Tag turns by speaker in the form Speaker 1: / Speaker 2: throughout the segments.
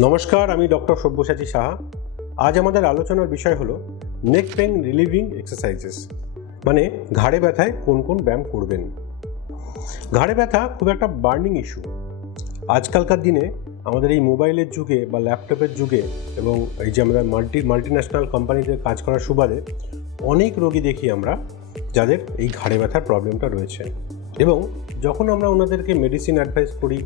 Speaker 1: নমস্কার, আমি ডক্টর সব্যসাচী সাহা। আজ আমাদের আলোচনার বিষয় হলো নেক পেন রিলিভিং এক্সারসাইজেস মানে ঘাড়ে ব্যথায় কোন কোন ব্যায়াম করবেন। ঘাড়ে ব্যথা খুব একটা বার্নিং ইস্যু আজকালকার দিনে আমাদের এই মোবাইলের যুগে বা ল্যাপটপের যুগে এবং এই যে আমরা মাল্টি মাল্টিন্যাশনাল কোম্পানিতে কাজ করার সুবাদে অনেক রোগী দেখি আমরা যাদের এই ঘাড়ে ব্যথার প্রবলেমটা রয়েছে। এবং যখন আমরা ওনাদেরকে মেডিসিন অ্যাডভাইস করি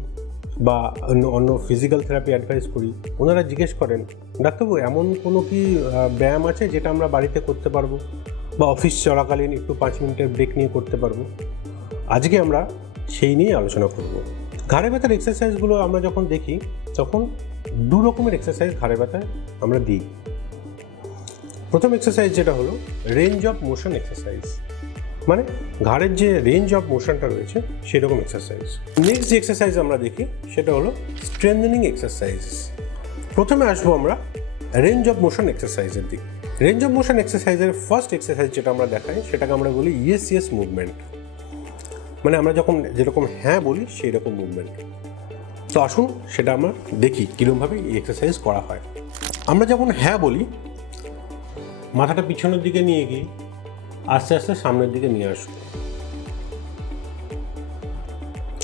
Speaker 1: বা অন্য অন্য ফিজিক্যাল থেরাপি অ্যাডভাইস করি, ওনারা জিজ্ঞেস করেন, ডাক্তারবাবু, এমন কোনো কি ব্যায়াম আছে যেটা আমরা বাড়িতে করতে পারব? বা অফিস চলাকালীন একটু পাঁচ মিনিটের ব্রেক নিয়ে করতে পারব? আজকে আমরা সেই নিয়ে আলোচনা করব। ঘাড়ে ব্যথার এক্সারসাইজগুলো আমরা যখন দেখি, তখন দু রকমের এক্সারসাইজ ঘাড়ে ব্যথায় আমরা দিই। প্রথম এক্সারসাইজ যেটা হলো রেঞ্জ অফ মোশন এক্সারসাইজ মানে ঘাড়ের যে রেঞ্জ অফ মোশনটা রয়েছে, সেরকম এক্সারসাইজ নেক্সট যে এক্সারসাইজ আমরা দেখি, সেটা হলো স্ট্রেংথেনিং এক্সারসাইজ প্রথমে আসব আমরা রেঞ্জ অফ মোশন এক্সারসাইজের দিক। রেঞ্জ অফ মোশন এক্সারসাইজের ফার্স্ট এক্সারসাইজ যেটা আমরা দেখাই, সেটাকে আমরা বলি ইয়েস ইয়েস মুভমেন্ট মানে আমরা যখন যেরকম হ্যাঁ বলি সেই রকম মুভমেন্ট তো আসুন সেটা আমরা দেখি কীরকমভাবে এই এক্সারসাইজ করা হয়। আমরা যখন হ্যাঁ বলি, মাথাটা পিছনের দিকে নিয়ে গিয়ে আস্তে আস্তে সামনের দিকে নিয়ে আসব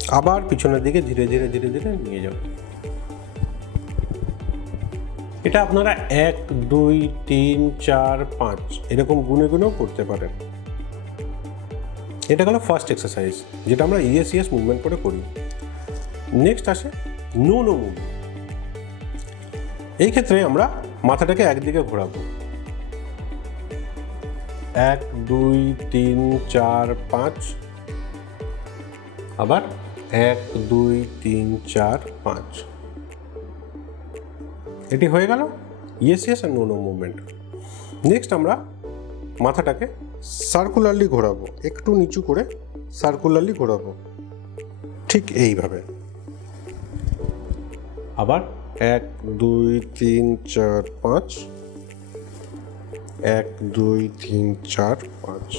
Speaker 1: আবার পিছনের দিকে ধীরে ধীরে ধীরে ধীরে নিয়ে যাব এটা আপনারা এক, দুই, তিন, চার, পাঁচ এরকম গুনে গুনেও করতে পারেন। এটা হলো ফার্স্ট এক্সারসাইজ যেটা আমরা ইএস ইএস মুভমেন্ট করে করি। নেক্সট আসে নো নো মুভমেন্ট এই ক্ষেত্রে আমরা মাথাটাকে একদিকে ঘোরাবো। এক, দুই, তিন, চার, পাঁচ। আবার এক, দুই, তিন, চার, পাঁচ। এটি হয়ে গেল? ইয়েস ইয়েস আর নো নো মুভমেন্ট নেক্সট আমরা মাথাটাকে সার্কুলারলি ঘোরাবো। একটু নিচু করে সার্কুলারলি ঘোরাবো। ঠিক এইভাবে। আবার এক, দুই, তিন, চার, পাঁচ। এক, দুই, তিন, চার, পাঁচ।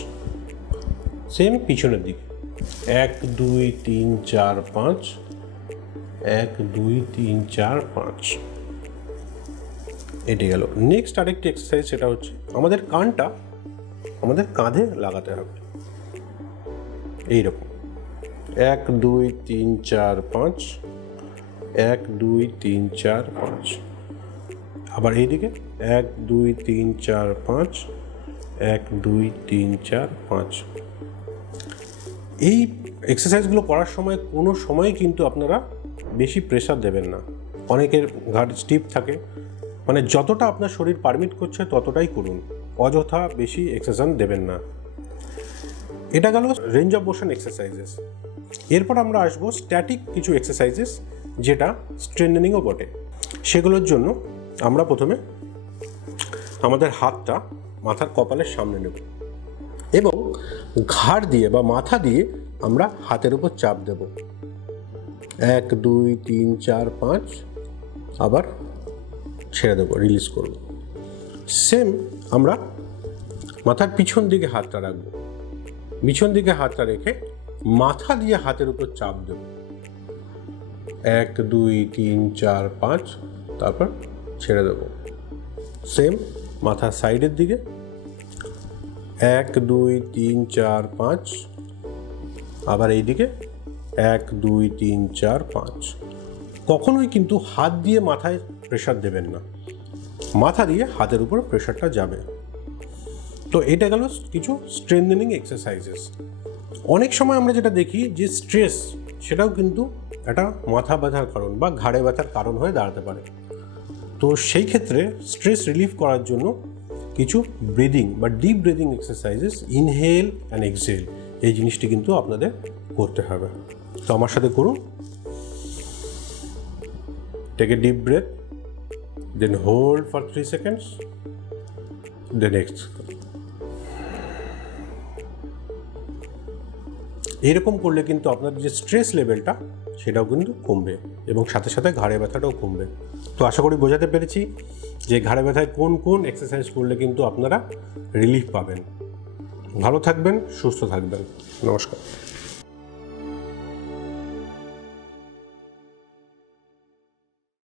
Speaker 1: সেম পিছনের দিকে। এক, দুই, তিন, চার, পাঁচ। এক, দুই, তিন, চার, পাঁচ। এটি গেল। নেক্সট আরেকটি এক্সারসাইজ সেটা হচ্ছে আমাদের কানটা আমাদের কাঁধে লাগাতে হবে। এইরকম। এক, দুই, তিন, চার, পাঁচ। এক, দুই, তিন, চার, পাঁচ। আবার এইদিকে এক, দুই, তিন, চার, পাঁচ, এক, দুই, তিন, চার, পাঁচ। এই এক্সারসাইজগুলো করার সময় কোনো সময় কিন্তু আপনারা বেশি প্রেশার দেবেন না। অনেকের ঘাট স্টিপ থাকে। মানে যতটা আপনার শরীর পারমিট করছে ততটাই করুন। অযথা বেশি এক্সারসাইজ দেবেন না। এটা গেল রেঞ্জ অফ মোশন এক্সারসাইজেস এরপর আমরা আসব স্ট্যাটিক কিছু এক্সারসাইজেস যেটা স্ট্রেন্থেনিংও বটে। সেগুলোর জন্য আমরা প্রথমে আমাদের হাতটা মাথার কপালের সামনে নেব এবং ঘাড় দিয়ে বা মাথা দিয়ে আমরা হাতের উপর চাপ দেব। এক, দুই, তিন, চার, পাঁচ, আবার ছেড়ে দেবো রিলিজ করব। সেম আমরা মাথার পিছন দিকে হাতটা রাখব। পিছন দিকে হাতটা রেখে মাথা দিয়ে হাতের উপর চাপ দেব। এক, দুই, তিন, চার, পাঁচ, তারপর ছেড়ে দেব। সেম মাথা সাইডের দিকে। এক দুই তিন চার পাঁচ। আবার এইদিকে। এক দুই তিন চার পাঁচ। কখনোই কিন্তু হাত দিয়ে মাথায় প্রেশার দেবেন না। মাথা দিয়ে হাতের উপর প্রেশারটা যাবে। তো এটা গেল কিছু স্ট্রেংথেনিং এক্সারসাইজেস অনেক সময় আমরা যেটা দেখি যে স্ট্রেস সেটাও কিন্তু একটা মাথা ব্যথার কারণ বা ঘাড়ে ব্যথার কারণ হয়ে দাঁড়াতে পারে। তো সেই ক্ষেত্রে স্ট্রেস রিলিফ করার জন্য কিছু ব্রিদিং বা deep breathing exercises inhale and exhale এই জিনিসটি কিন্তু আপনাদের করতে হবে। তো আমার সাথে করুন। Take a deep breath then hold for three seconds then ex এরকম করলে কিন্তু আপনার যে স্ট্রেস লেভেলটা সেটাও কিন্তু কমবে এবং সাথে সাথে ঘাড়ে ব্যথাটাও কমবে। তো আশা করি বোঝাতে পেরেছি যে ঘাড়ে ব্যথায় কোন কোন এক্সারসাইজ করলে কিন্তু আপনারা রিলিফ পাবেন। ভালো থাকবেন, সুস্থ থাকবেন। নমস্কার।